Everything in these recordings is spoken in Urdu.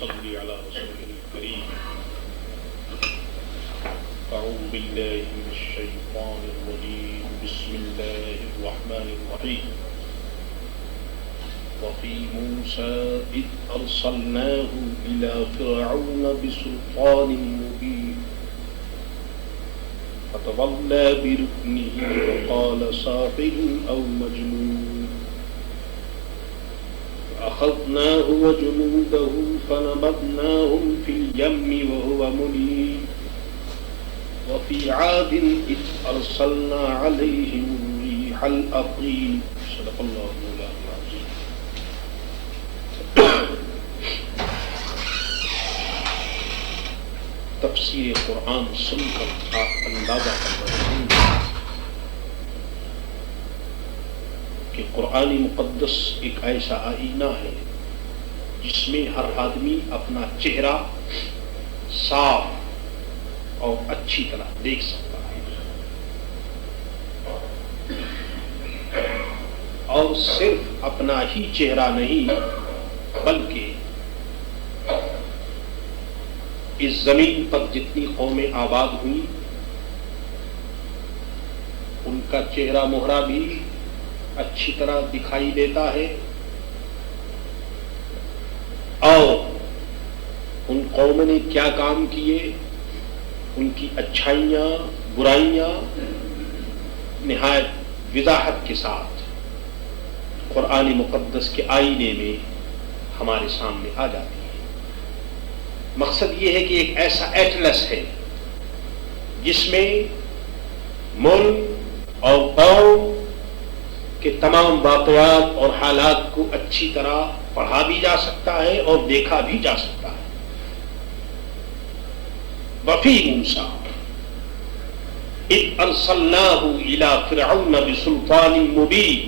صل على رسوله الكريم. أعوذ بالله من الشيطان الرجيم. بسم الله الرحمن الرحيم. وفي موسى إذ أرسلناه إلى فرعون بسلطان مبين فتولى بركنه وقال ساحر أو مجنون فأخذناه وجنوده فنبذناهم في اليم وهو مليم. وفي عاد إذ أرسلنا عليهم الريح الأقيم. صدق الله مولانا العظيم. تفسیر قرآن سن کر آپ اندازہ کر رہے ہیں کہ قرآن مقدس ایک ایسا آئینہ ہے جس میں ہر آدمی اپنا چہرہ صاف اور اچھی طرح دیکھ سکتا ہے، اور صرف اپنا ہی چہرہ نہیں بلکہ اس زمین پر جتنی قومیں آباد ہوئی ان کا چہرہ مہرہ بھی اچھی طرح دکھائی دیتا ہے، اور ان قوموں نے کیا کام کیے، ان کی اچھائیاں برائیاں نہایت وضاحت کے ساتھ قرآن مقدس کے آئینے میں ہمارے سامنے آ جاتی ہے۔ مقصد یہ ہے کہ ایک ایسا ایٹلس ہے جس میں ملک اور قوم کے تمام واقعات اور حالات کو اچھی طرح پڑھا بھی جا سکتا ہے اور دیکھا بھی جا سکتا ہے۔ وفی موسیٰ اذ ارسلناہ الی فرعون بسلطان مبین،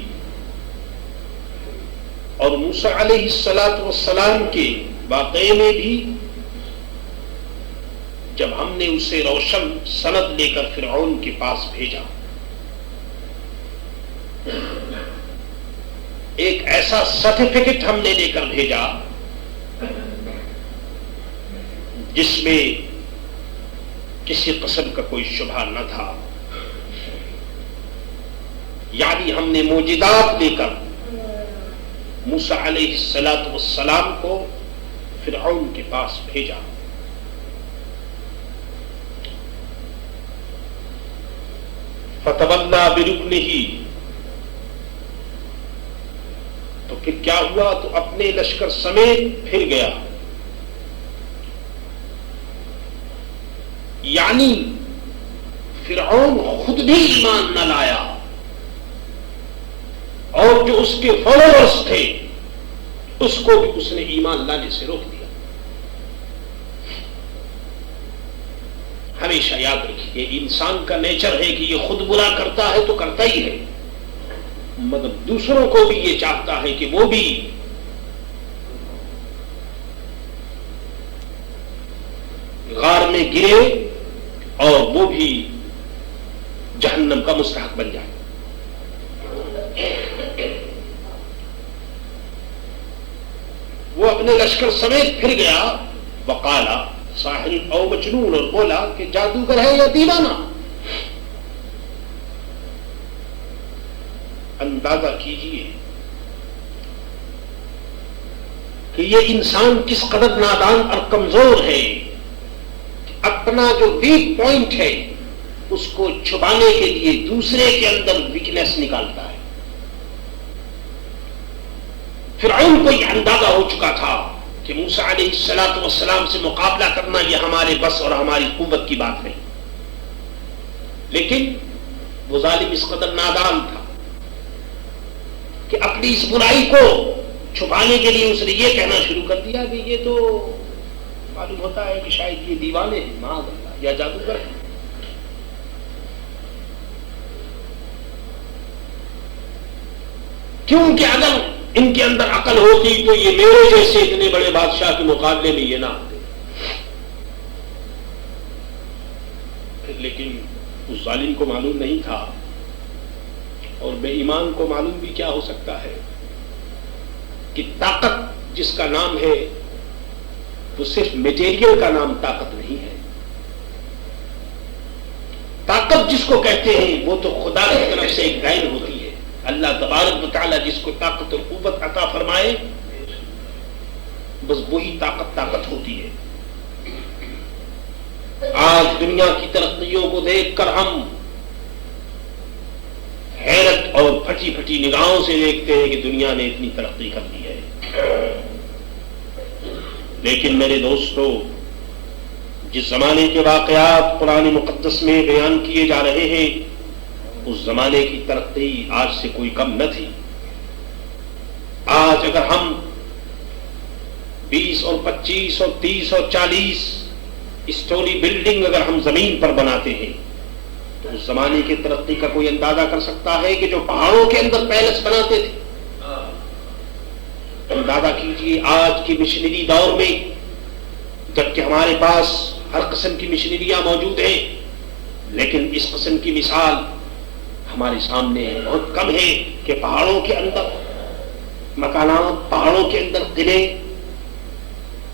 اور موسیٰ علیہ السلام کے واقعے میں بھی جب ہم نے اسے روشن سند لے کر فرعون کے پاس بھیجا، ایک ایسا سرٹیفکیٹ ہم نے لے کر بھیجا جس میں کسی قسم کا کوئی شبہ نہ تھا، یعنی ہم نے معجزات لے کر موسیٰ علیہ السلام کو فرعون کے پاس بھیجا۔ فتولى بركنه، تو پھر کیا ہوا، تو اپنے لشکر سمیت پھر گیا، یعنی فرعون خود بھی ایمان نہ لایا اور جو اس کے فالوورز تھے اس کو بھی اس نے ایمان لانے سے روک دیا۔ ہمیشہ یاد رکھیے انسان کا نیچر ہے کہ یہ خود برا کرتا ہے تو کرتا ہی ہے، مگر دوسروں کو بھی یہ چاہتا ہے کہ وہ بھی غار میں گرے اور وہ بھی جہنم کا مستحق بن جائے۔ وہ اپنے لشکر سمیت پھر گیا، وقالا ساحر او مجنون، اور بولا کہ جادوگر ہے یا دیوانہ۔ اندازہ کیجئے کہ یہ انسان کس قدر نادان اور کمزور ہے، اپنا جو ویک پوائنٹ ہے اس کو چھپانے کے لیے دوسرے کے اندر ویکنیس نکالتا ہے۔ فرعون کو یہ اندازہ ہو چکا تھا کہ موسیٰ علیہ السلام سے مقابلہ کرنا یہ ہمارے بس اور ہماری قوت کی بات نہیں، لیکن وہ ظالم اس قدر نادان تھا کہ اپنی اس برائی کو چھپانے کے لیے اس نے یہ کہنا شروع کر دیا کہ یہ تو معلوم ہوتا ہے کہ شاید یہ دیوانے ہیں، معاذ اللہ، یا جادوگر ہیں۔ کیونکہ اگر ان کے اندر عقل ہوتی تو یہ میرے جیسے اتنے بڑے بادشاہ کے مقابلے میں یہ نہ آتے۔ لیکن اس ظالم کو معلوم نہیں تھا، اور بے ایمان کو معلوم بھی کیا ہو سکتا ہے کہ طاقت جس کا نام ہے وہ صرف میٹیریل کا نام طاقت نہیں ہے. طاقت جس کو کہتے ہیں وہ تو خدا کی طرف سے ایک دین ہوتی ہے. اللہ تبارک و تعالیٰ جس کو طاقت اور قوت عطا فرمائے بس وہی طاقت ہوتی ہے. آج دنیا کی ترقیوں کو دیکھ کر ہم حیرت اور پھٹی پھٹی نگاہوں سے دیکھتے ہیں کہ دنیا نے اتنی ترقی کر لی ہے. لیکن میرے دوستو، جس زمانے کے واقعات قرآن مقدس میں بیان کیے جا رہے ہیں اس زمانے کی ترقی آج سے کوئی کم نہ تھی. آج اگر ہم 20 اور 25 اور 30 اور 40 اسٹوری بلڈنگ اگر ہم زمین پر بناتے ہیں تو اس زمانے کی ترقی کا کوئی اندازہ کر سکتا ہے کہ جو پہاڑوں کے اندر پیلس بناتے تھے. اندازہ کیجیے آج کی مشنری دور میں، جبکہ ہمارے پاس ہر قسم کی مشنریاں موجود ہیں، لیکن اس قسم کی مثال ہمارے سامنے بہت کم ہے کہ پہاڑوں کے اندر مکانات، پہاڑوں کے اندر قلعے،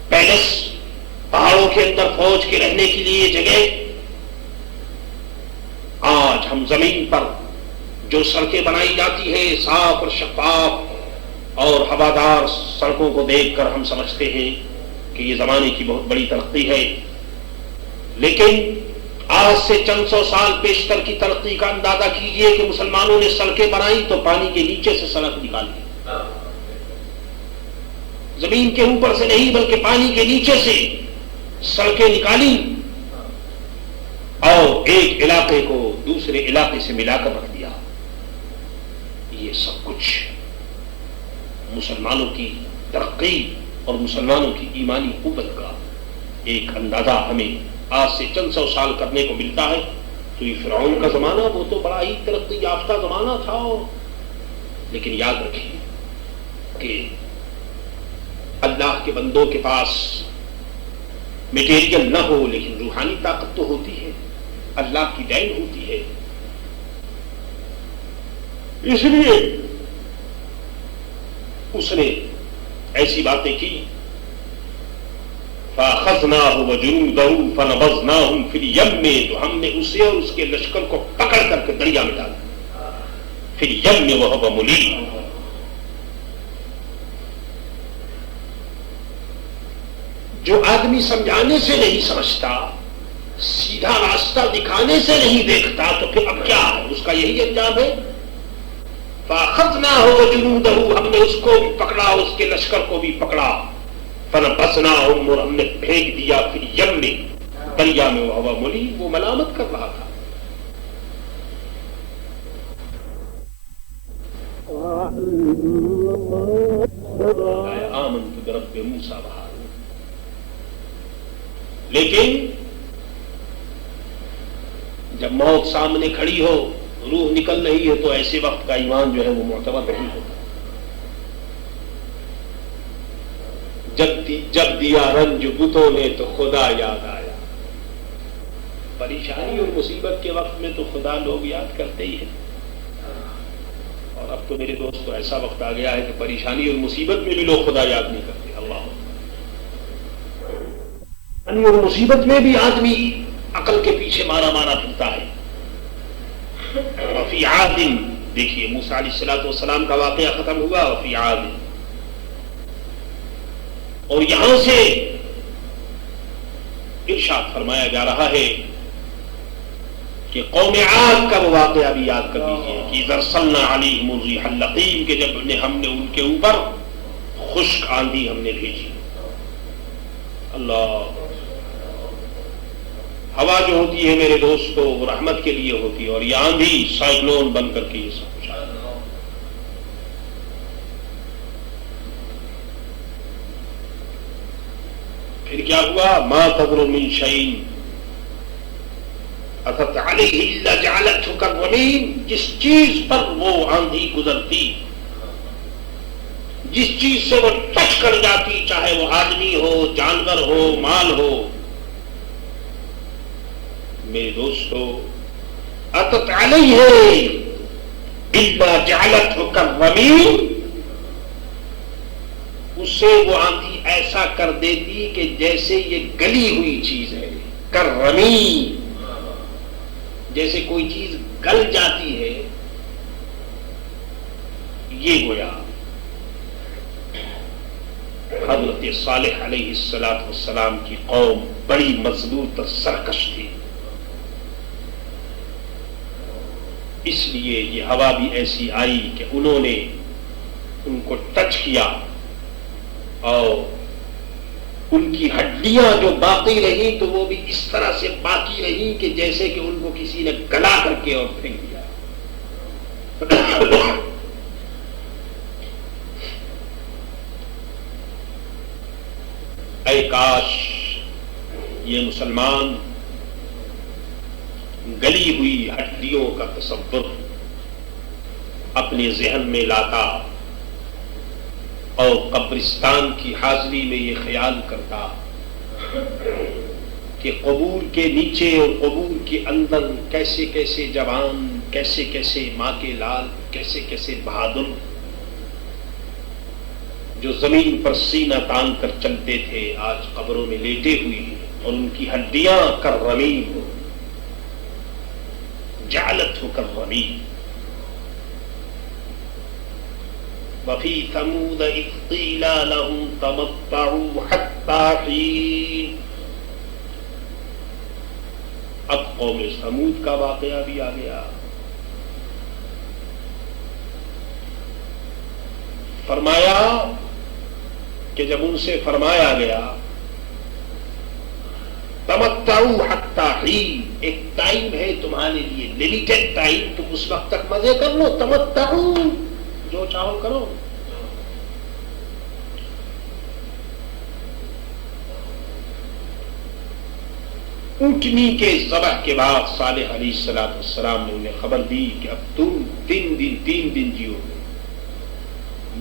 پیلس، پہاڑوں کے اندر فوج کے رہنے کے لیے جگہ. آج ہم زمین پر جو سڑکیں بنائی جاتی ہیں صاف اور شفاف اور ہوادار سڑکوں کو دیکھ کر ہم سمجھتے ہیں کہ یہ زمانے کی بہت بڑی ترقی ہے. لیکن آج سے چند سو سال پیشتر کی ترقی کا اندازہ کیجئے کہ مسلمانوں نے سڑکیں بنائی تو پانی کے نیچے سے سڑک نکالی، زمین کے اوپر سے نہیں بلکہ پانی کے نیچے سے سڑکیں نکالی اور ایک علاقے کو دوسرے علاقے سے ملا کر رکھ دیا. یہ سب کچھ مسلمانوں کی ترقی اور مسلمانوں کی ایمانی قوت کا ایک اندازہ ہمیں آج سے چند سو سال کرنے کو ملتا ہے. تو یہ فرعون کا زمانہ وہ تو بڑا ہی ترقی یافتہ زمانہ تھا، لیکن یاد رکھیے کہ اللہ کے بندوں کے پاس میٹیریل نہ ہو لیکن روحانی طاقت تو ہوتی ہے، اللہ کی دین ہوتی ہے. اس لیے اس نے ایسی باتیں کی فَأَخَذْنَاهُ وَجُنُودَهُ فَنَبَذْنَاهُمْ فِي الْيَمِّ، تو ہم نے اسے اور اس کے لشکر کو پکڑ کر کے دریا میں ڈالا. فِي الْيَمِّ وَهُوَ مُلِيمٌ. جو آدمی سمجھانے سے نہیں سمجھتا، سیدھا راستہ دکھانے سے نہیں دیکھتا، تو پھر اب کیا ہے؟ اس کا یہی انجام ہے. فَأَخَذْنَاهُ وَجُنُودَهُ، ہم نے اس کو بھی پکڑا اس کے لشکر کو بھی پکڑا. فَنَبَذْنَاهُمْ، اور ہم نے پھینک دیا فِي الْيَمِّ، دریا میں. وَهُوَ مُلِيمٌ، وہ ملامت کر رہا تھا. آمنت برب موسیٰ وہارون. لیکن جب موت سامنے کھڑی ہو، روح نکل رہی ہے، تو ایسے وقت کا ایمان جو ہے وہ معتبر نہیں ہوتا. جب دیا رنج بتوں نے تو خدا یاد آیا. پریشانی اور مصیبت کے وقت میں تو خدا لوگ یاد کرتے ہی ہیں، اور اب تو میرے دوستو ایسا وقت آ گیا ہے کہ پریشانی اور مصیبت میں بھی لوگ خدا یاد نہیں کرتے. اللہ، اور مصیبت میں بھی آدمی عقل کے پیچھے مارا پھرتا ہے. وفی عاد، دیکھیے موسیٰ علیہ السلام کا واقعہ ختم ہوا. وفی عاد، اور یہاں سے ارشاد فرمایا جا رہا ہے کہ قوم عاد کا وہ واقعہ بھی یاد کر لیجیے کہ اذ ارسلنا علیہم الریح اللقیم، کہ جب ہم نے ان کے اوپر خشک آندھی ہم نے بھیجی. اللہ، ہوا جو ہوتی ہے میرے دوستو وہ رحمت کے لیے ہوتی ہے، اور یہ آندھی سائیکلون بن کر کے یہ سب کچھ آیا. پھر کیا ہوا؟ ما تذر من شیء اتت علیہ الا جعلتہ کالرمیم، جس چیز پر وہ آندھی گزرتی، جس چیز سے وہ ٹچ کر جاتی، چاہے وہ آدمی ہو، جانور ہو، مال ہو، میرے دوستو اتت علیہ الا جعلتہ کالرمیم، اس سے وہ آندھی ایسا کر دیتی کہ جیسے یہ گلی ہوئی چیز ہے، کر رمی، جیسے کوئی چیز گل جاتی ہے، یہ گویا حضرت صالح علیہ السلام کی قوم بڑی مضبوط اور سرکش تھی، اس لیے یہ ہوا بھی ایسی آئی کہ انہوں نے ان کو ٹچ کیا اور ان کی ہڈیاں جو باقی رہی تو وہ بھی اس طرح سے باقی رہی کہ جیسے کہ ان کو کسی نے گلا کر کے اور پھینک دیا۔ اے کاش یہ مسلمان گلی ہوئی ہڈیوں کا تصور اپنے ذہن میں لاتا اور قبرستان کی حاضری میں یہ خیال کرتا کہ قبور کے نیچے اور قبور کے اندر کیسے کیسے جوان، کیسے کیسے ماں کے لال، کیسے کیسے بہادر جو زمین پر سینہ تان کر چلتے تھے آج قبروں میں لیٹے ہوئے ہیں، اور ان کی ہڈیاں کر رمیم جعلت ہو کر رمیم۔ وفی ثمود اذ قیل لهم تمتعوا حتی حین۔ اب قوم ثمود کا واقعہ بھی آ گیا۔ فرمایا کہ جب ان سے فرمایا گیا تمتعوا حتی حین، ایک ٹائم ہے تمہارے لیے، لمیٹڈ ٹائم، تم اس وقت تک مزے کر لو، تمتعوا، جو چاہو کرو۔ اونٹنی کے ذبح کے بعد صالح علیہ السلام نے انہیں خبر دی کہ اب تم تین دن جیو گے،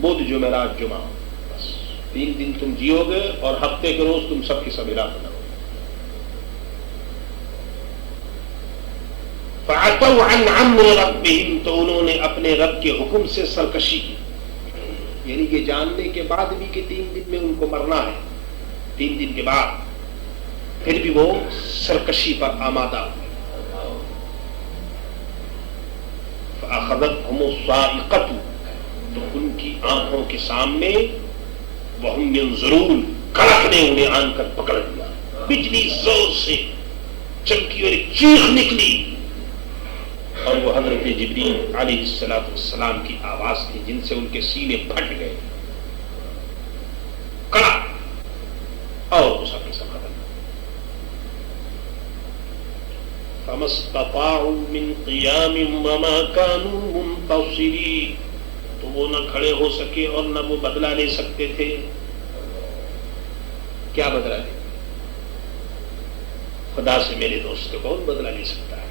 بدھ جمعرات جمعہ، بس 3 دن تم جیو گے اور ہفتے کے روز تم سب کی سب ہلاک نہ ہو۔ فعتوا عن امر ربهم، تو انہوں نے اپنے رب کے حکم سے سرکشی کی، یعنی کہ جاننے کے بعد بھی کہ 3 دن میں ان کو مرنا ہے، 3 دن کے بعد پھر بھی وہ سرکشی پر آمادہ ہوئے۔ فأخذتهم الصاعقة، تو ان کی آنکھوں کے سامنے وهم ينظرون، کڑک نے انہیں آن کر پکڑ لیا، بجلی زور سے چمکی اور ایک چیخ نکلی، اور وہ حضرت جبریل علیہ السلام کی آواز تھی جن سے ان کے سینے پھٹ گئے، کڑا اور اس اپنے سب ختم۔ فما استطاعوا من قیام وما كانوا منتصرین، تو وہ نہ کھڑے ہو سکے اور نہ وہ بدلہ لے سکتے تھے۔ کیا بدلہ لے؟ خدا سے میرے دوست کو کون بدلہ لے سکتا ہے؟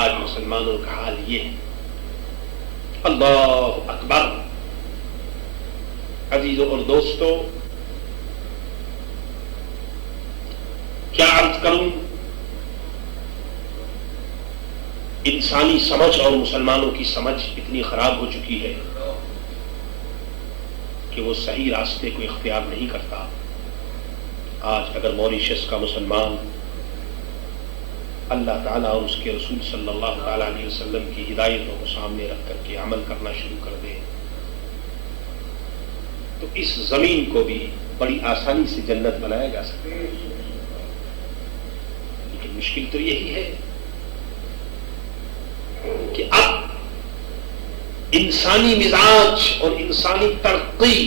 آج مسلمانوں کا حال یہ ہے۔ اللہ اکبر۔ عزیزوں اور دوستوں، کیا عرض کروں، انسانی سمجھ اور مسلمانوں کی سمجھ اتنی خراب ہو چکی ہے کہ وہ صحیح راستے کو اختیار نہیں کرتا۔ آج اگر موریشس کا مسلمان اللہ تعالیٰ اور اس کے رسول صلی اللہ تعالیٰ علیہ وسلم کی ہدایتوں کو سامنے رکھ کر کے عمل کرنا شروع کر دے تو اس زمین کو بھی بڑی آسانی سے جنت بنایا جا سکتا ہے۔ لیکن مشکل تو یہی ہے کہ اب انسانی مزاج اور انسانی ترقی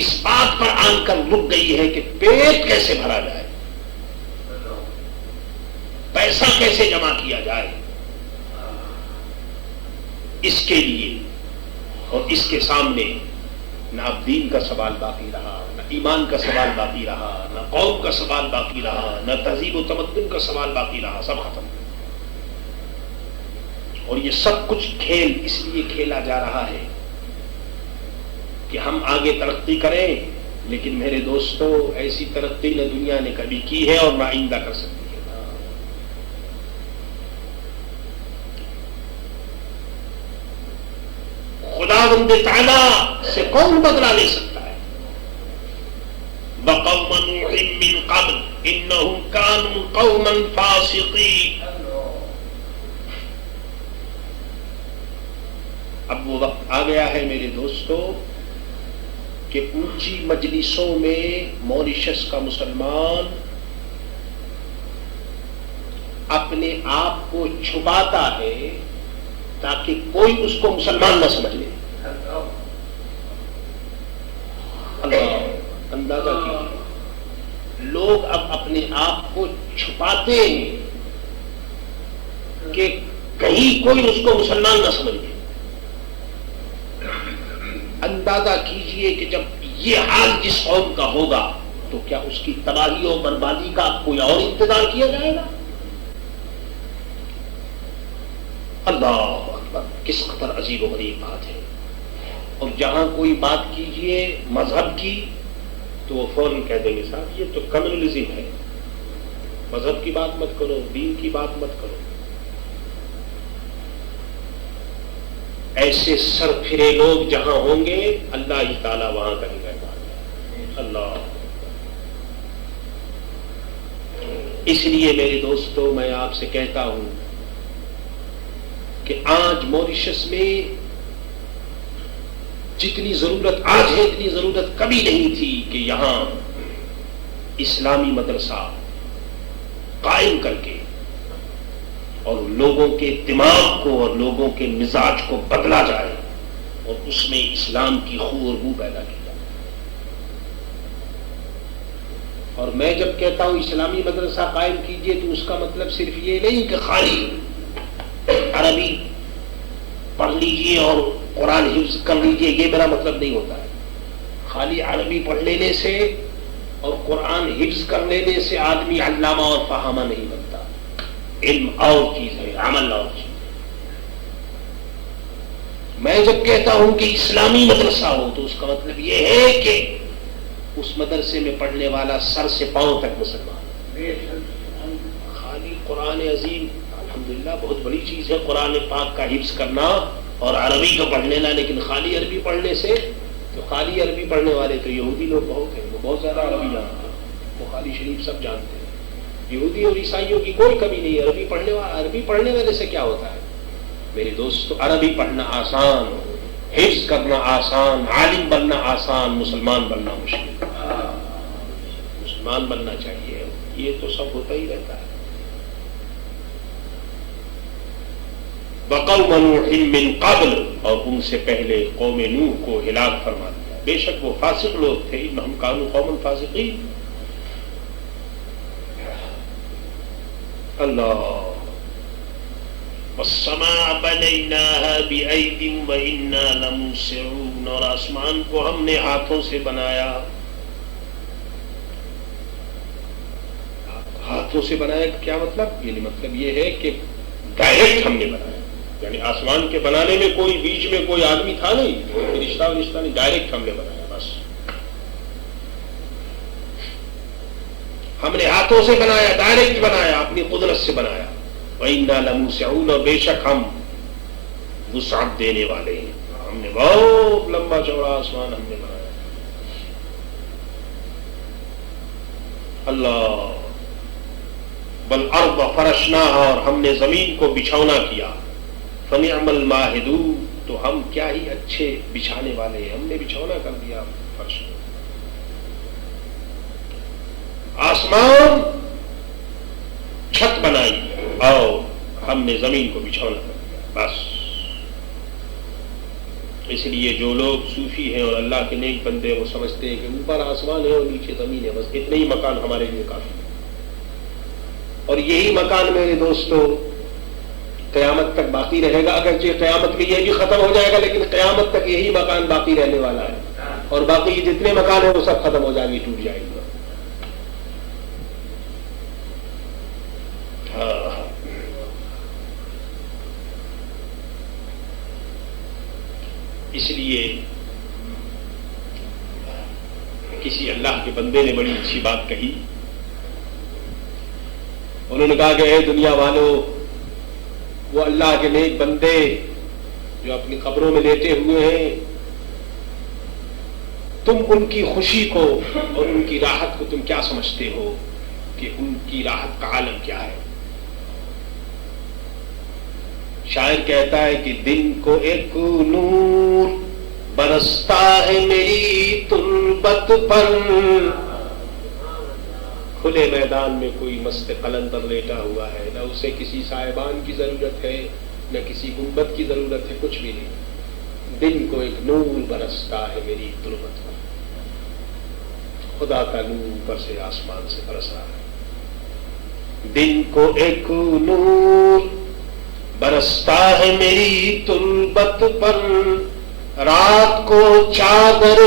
اس بات پر آن کر رک گئی ہے کہ پیٹ کیسے بھرا جائے، پیسہ کیسے جمع کیا جائے، اس کے لیے اور اس کے سامنے نہ اب دین کا سوال باقی رہا، نہ ایمان کا سوال باقی رہا، نہ قوم کا سوال باقی رہا، نہ تہذیب و تمدن کا سوال باقی رہا، سب ختم۔ اور یہ سب کچھ کھیل اس لیے کھیلا جا رہا ہے کہ ہم آگے ترقی کریں، لیکن میرے دوستوں ایسی ترقی نہ دنیا نے کبھی کی ہے اور نہ آئندہ کر سکتی ہے۔ خداوند تعالیٰ سے کون بدلہ لے سکتا ہے؟ وَقَوْمَ نُوحٍ مِّن قَبْلُ إِنَّهُمْ كَانُوا قَوْمًا فَاسِقِينَ۔ اب وہ وقت آ گیا ہے میرے دوستو کہ اونچی مجلسوں میں موریشس کا مسلمان اپنے آپ کو چھپاتا ہے تاکہ کوئی اس کو مسلمان نہ سمجھ لے۔ اللہ اندازہ کیجیے، لوگ اب اپنے آپ کو چھپاتے ہیں کہ کہیں کوئی اس کو مسلمان نہ سمجھ لے۔ اندازہ کیجئے کہ جب یہ حال جس قوم کا ہوگا تو کیا اس کی تباہی اور بربادی کا کوئی اور انتظار کیا جائے گا؟ اللہ اکبر، کس قدر عجیب و غریب بات ہے۔ اور جہاں کوئی بات کیجئے مذہب کی تو وہ فوراً کہہ دیں گے صاحب یہ تو کمیونزم ہے، مذہب کی بات مت کرو، دین کی بات مت کرو۔ ایسے سر پھرے لوگ جہاں ہوں گے اللہ ہی تعالیٰ وہاں کا نگہبان ہے۔ اللہ، اس لیے میرے دوستو میں آپ سے کہتا ہوں کہ آج موریشس میں جتنی ضرورت آج ہے اتنی ضرورت کبھی نہیں تھی کہ یہاں اسلامی مدرسہ قائم کر کے اور لوگوں کے دماغ کو اور لوگوں کے مزاج کو بدلا جائے اور اس میں اسلام کی خو اور بو پیدا کی جائے۔ اور میں جب کہتا ہوں اسلامی مدرسہ قائم کیجئے تو اس کا مطلب صرف یہ نہیں کہ خالی عربی پڑھ لیجئے اور قرآن حفظ کر لیجئے، یہ میرا مطلب نہیں ہوتا ہے۔ خالی عربی پڑھ لینے سے اور قرآن حفظ کر لینے سے آدمی علامہ اور فہامہ نہیں بنتا۔ علم اور چیز ہے، عمل اور چیز ہے۔ میں جب کہتا ہوں کہ اسلامی مدرسہ ہو تو اس کا مطلب یہ ہے کہ اس مدرسے میں پڑھنے والا سر سے پاؤں تک مسلمان۔ خالی قرآن عظیم الحمدللہ بہت بڑی چیز ہے قرآن پاک کا حفظ کرنا اور عربی کا پڑھ لینا، لیکن خالی عربی پڑھنے سے تو خالی عربی پڑھنے والے تو یہودی لوگ بہت ہیں، وہ بہت زیادہ عربی جانتے ہیں، بخاری شریف سب جانتے ہیں۔ یہودی اور عیسائیوں کی کوئی کمی نہیں ہے۔ عربی پڑھنے والے سے کیا ہوتا ہے میرے دوست؟ عربی پڑھنا آسان، حفظ کرنا آسان، عالم بننا آسان، مسلمان بننا مشکل۔ مسلمان بننا چاہیے، یہ تو سب ہوتا ہی رہتا ہے۔ وَقَوْمَ نُوحٍ مِّن قَبْلُ، اور ان سے پہلے قوم نوح کو ہلاک فرما دیا، بے شک وہ فاسق لوگ تھے، اِنَّهُمْ كَانُوا قَوْمًا فَاسِقِينَ۔ اللہ، وَالسَّمَاءَ بَنَيْنَاهَا بِأَيْدٍ وَإِنَّا لَمُوسِعُونَ، اور آسمان کو ہم نے ہاتھوں سے بنایا۔ ہاتھوں سے بنایا کیا مطلب؟ یعنی مطلب یہ ہے کہ ڈائریکٹ ہم نے بنایا، یعنی آسمان کے بنانے میں کوئی بیچ میں کوئی آدمی تھا نہیں، رشتہ نہیں، ڈائریکٹ ہم نے بنایا بس۔ ہم نے ہاتھوں سے بنایا، ڈائریکٹ بنایا، اپنی قدرت سے بنایا۔ وَإِنَّا لَمُوسِعُونَ، اور بے شک ہم وسعت دینے والے ہیں، ہم نے بہت لمبا چوڑا آسمان ہم نے بنایا۔ اللہ، وَالْأَرْضَ فَرَشْنَاهَا، اور ہم نے زمین کو بچھونا کیا۔ فَنِعْمَ الْمَاهِدُونَ، تو ہم کیا ہی اچھے بچھانے والے ہیں، ہم نے بچھونا کر دیا فرش۔ آسمان چھت بنائی اور ہم نے زمین کو بچھونا کر دیا بس۔ اس لیے جو لوگ صوفی ہیں اور اللہ کے نیک بندے وہ سمجھتے ہیں کہ اوپر آسمان ہے اور نیچے زمین ہے، بس اتنے ہی مکان ہمارے لیے کافی ہے۔ اور یہی مکان میرے دوستو قیامت تک باقی رہے گا، اگرچہ قیامت میں یہ بھی ختم ہو جائے گا لیکن قیامت تک یہی مکان باقی رہنے والا ہے، اور باقی جتنے مکان ہیں وہ سب ختم ہو جائیں گے، ٹوٹ جائیں گے۔ اس لیے کسی اللہ کے بندے نے بڑی اچھی بات کہی، انہوں نے کہا کہ اے دنیا والوں، وہ اللہ کے نیک بندے جو اپنی قبروں میں لیٹے ہوئے ہیں تم ان کی خوشی کو اور ان کی راحت کو تم کیا سمجھتے ہو کہ ان کی راحت کا عالم کیا ہے؟ شاعر کہتا ہے کہ دن کو ایک نور برستا ہے میری تربت پر، کھلے میدان میں کوئی مست قلندر لیٹا ہوا ہے، نہ اسے کسی سائبان کی ضرورت ہے نہ کسی گنبد کی ضرورت ہے، کچھ بھی نہیں، دن کو ایک نور برستا ہے میری تربت پر، خدا کا نور اوپر سے آسمان سے برس رہا ہے، دن کو ایک نور برستا ہے میری تربت پر، رات کو چادر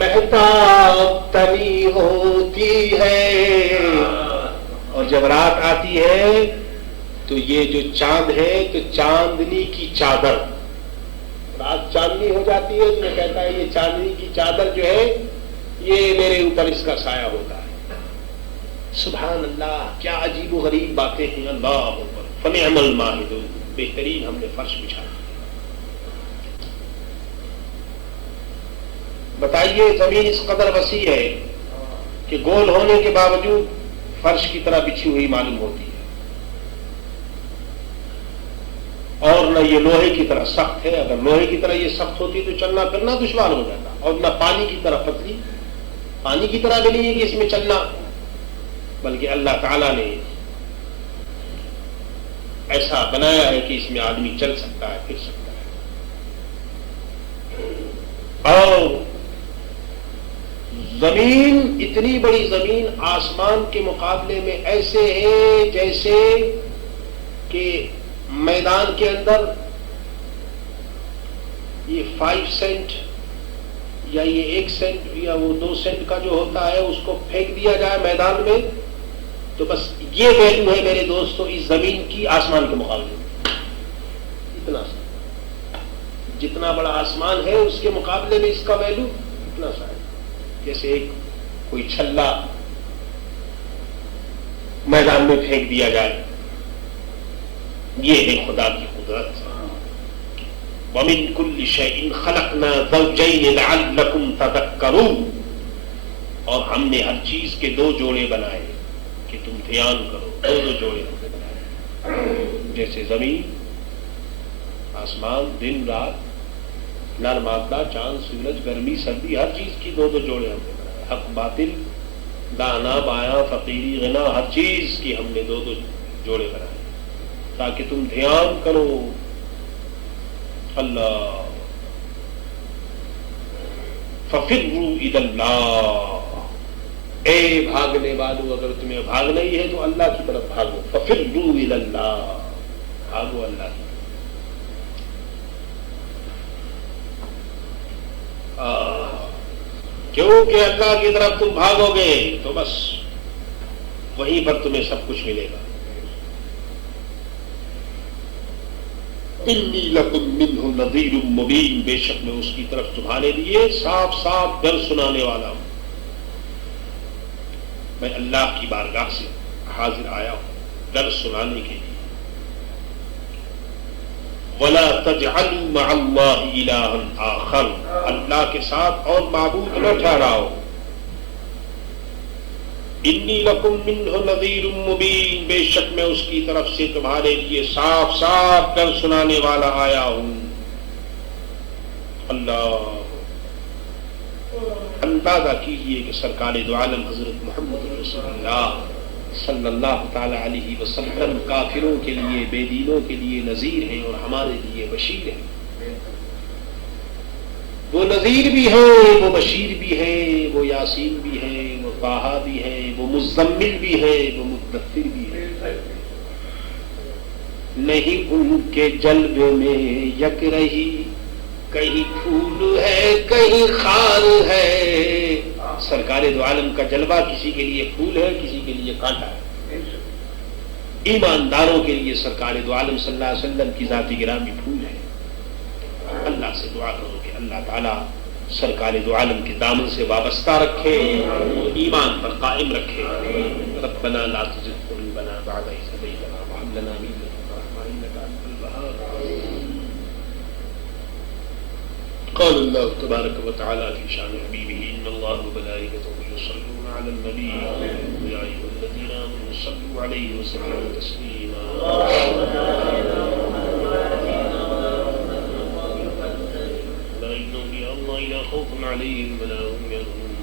مہتاب تنی ہوتی ہے، اور جب رات آتی ہے تو یہ جو چاند ہے تو چاندنی کی چادر، رات چاندنی ہو جاتی ہے تو وہ کہتا ہے یہ چاندنی کی چادر جو ہے یہ میرے اوپر اس کا سایہ ہوتا ہے۔ سبحان اللہ، کیا عجیب و غریب باتیں ہیں، اللہ اکبر، فنعم الماہدون، بہترین ہم نے فرش بچھا۔ بتائیے زمین اس قدر وسیع ہے کہ گول ہونے کے باوجود فرش کی طرح بچھی ہوئی معلوم ہوتی ہے، اور نہ یہ لوہے کی طرح سخت ہے، اگر لوہے کی طرح یہ سخت ہوتی تو چلنا پھرنا دشوار ہو جاتا، اور نہ پانی کی طرح پتلی، پانی کی طرح بھی نہیں ہے کہ اس میں چلنا، بلکہ اللہ تعالیٰ نے ایسا بنایا ہے کہ اس میں آدمی چل سکتا ہے، پھر سکتا ہے۔ اور زمین، اتنی بڑی زمین آسمان کے مقابلے میں ایسے ہے جیسے کہ میدان کے اندر یہ 5 سینٹ یا یہ 1 سینٹ یا وہ 2 سینٹ کا جو ہوتا ہے اس کو پھینک دیا جائے میدان میں تو بس یہ ویلو ہے میرے دوستو اس زمین کی آسمان کے مقابلے میں، اتنا سا، جتنا بڑا آسمان ہے اس کے مقابلے میں اس کا ویلو اتنا سا ہے، جیسے ایک کوئی چھلا میدان میں پھینک دیا جائے۔ یہ ہے خدا کی قدرت۔ وَمِن كُلِّ شَيْءٍ خَلَقْنَا زَوْجَيْنِ لَعَلَّكُمْ تَذَكَّرُونَ، اور ہم نے ہر چیز کے 2 جوڑے بنائے کہ تم دھیان کرو، 2 جوڑے ہم نے بنائے، جیسے زمین، آسمان، دن رات، نر مادہ، چاند سورج، گرمی سردی، ہر چیز کی 2 جوڑے ہم نے بنائے، حق باطل، دانا بایاں، فقیری غنا، ہر چیز کی ہم نے 2 جوڑے بنائے تاکہ تم دھیان کرو۔ اللہ، فَفِرُّوا إِلَى اللَّهِ، اے بھاگنے والو، اگر تمہیں بھاگنا ہی ہے تو اللہ کی طرف بھاگو، فَفِرُّوا إِلَى اللَّهِ، بھاگو اللہ کی طرف، کیونکہ اللہ کی طرف تم بھاگو گے تو بس وہیں پر تمہیں سب کچھ ملے گا۔ انی لکم منہ نذیر مبین، بے شک میں اس کی طرف تمہارے لیے صاف صاف ڈر سنانے والا ہوں۔ میں اللہ کی بارگاہ سے حاضر آیا ہوں ڈر سنانے کے لیے۔ وَلَا تَجْعَلُوا مَعَ اللَّهِ إِلَٰهًا آخَرَ، اللہ کے ساتھ اور معبود نہ ٹھہراؤ۔ انی لکم منہ نذیر مبین، بے شک میں اس کی طرف سے تمہارے لیے صاف صاف ڈر سنانے والا آیا ہوں۔ اللہ، اندازہ کیجئے کہ سرکار دو عالم حضرت محمد رسول اللہ صلی اللہ تعالی علیہ وسلم کافروں کے لیے، بے دینوں کے لیے نذیر ہیں اور ہمارے لیے بشیر ہیں۔ وہ نذیر بھی ہے، وہ بشیر بھی ہے، وہ یاسین بھی ہے، وہ طٰہٰ بھی ہے، وہ مزمل بھی ہے، وہ مدثر بھی ہے۔ نہیں ان کے جلوے میں یک رہی، کہیں پھول ہے کہیں خار ہے۔ سرکار دو عالم کا جلوہ کسی کے لیے پھول ہے، کسی کے لیے کانٹا ہے۔ ایمانداروں کے لیے سرکار دو عالم صلی اللہ علیہ وسلم کی ذاتی گرامی پھول ہے۔ اللہ سے دعا کرو کہ اللہ تعالیٰ سرکار دو عالم کے دامن سے وابستہ رکھے، ایمان پر قائم رکھے۔ ربنا لا تزغ قلوبنا بعد إذ هديتنا وهب لنا من لدنك رحمة إنك أنت الوهاب۔ قال الله تبارك وتعالى في شان حبيبه إن الله وملائكته يصلون على النبي يا أيها الذين آمنوا صلوا عليه وسلموا تسليما لا إن أولياء الله لا خوف عليهم ولا هم يحزنون